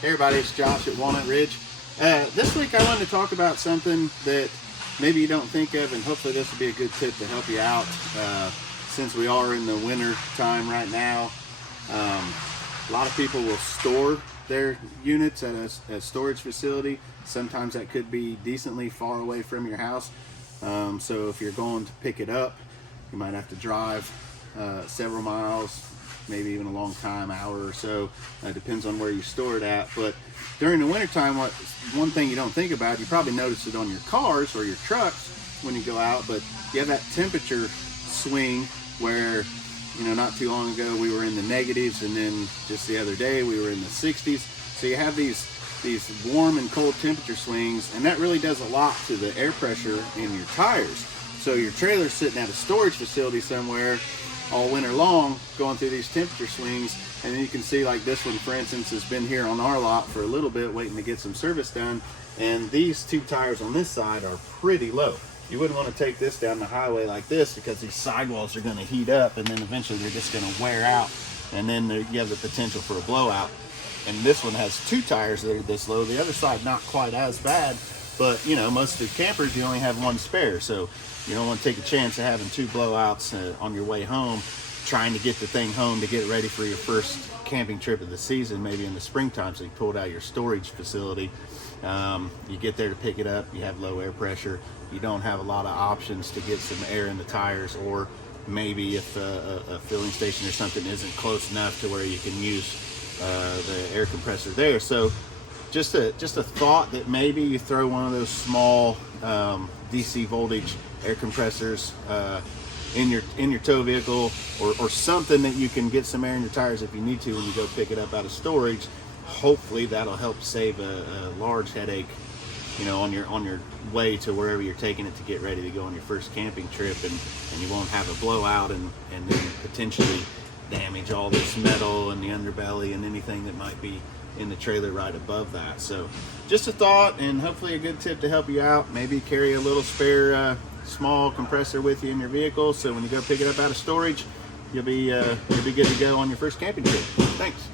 Hey everybody, it's Josh at Walnut Ridge. This week I wanted to talk about something that maybe you don't think of, and hopefully this will be a good tip to help you out since we are in the winter time right now. A lot of people will store their units at a storage facility. Sometimes that could be decently far away from your house. So if you're going to pick it up, you might have to drive several miles, maybe even a long time, hour or so. Depends on where you store it at. But during the wintertime, one thing you don't think about, you probably notice it on your cars or your trucks when you go out, but you have that temperature swing where, you know, not too long ago we were in the negatives, and then just the other day we were in the 60s. So you have these warm and cold temperature swings, and that really does a lot to the air pressure in your tires. So your trailer's sitting at a storage facility somewhere all winter long going through these temperature swings, and then you can see, like this one for instance has been here on our lot for a little bit waiting to get some service done, and these two tires on this side are pretty low. You wouldn't want to take this down the highway like this because these sidewalls are going to heat up, and then eventually they're just going to wear out, and then you have the potential for a blowout. And this one has two tires that are this low. The other side not quite as bad, but you know, most of the campers you only have one spare, so you don't want to take a chance of having two blowouts on your way home, trying to get the thing home to get it ready for your first camping trip of the season, maybe in the springtime. So you pulled out your storage facility, you get there to pick it up, you have low air pressure, you don't have a lot of options to get some air in the tires, or maybe if a filling station or something isn't close enough to where you can use the air compressor there. So just a thought that maybe you throw one of those small DC voltage air compressors in your tow vehicle, or something that you can get some air in your tires if you need to when you go pick it up out of storage. Hopefully that'll help save a large headache, you know, on your way to wherever you're taking it to get ready to go on your first camping trip, and you won't have a blowout and then potentially damage all this metal and the underbelly and anything that might be in the trailer right above that. So just a thought, and hopefully a good tip to help you out. Maybe carry a little spare small compressor with you in your vehicle, so when you go pick it up out of storage, you'll be good to go on your first camping trip. Thanks.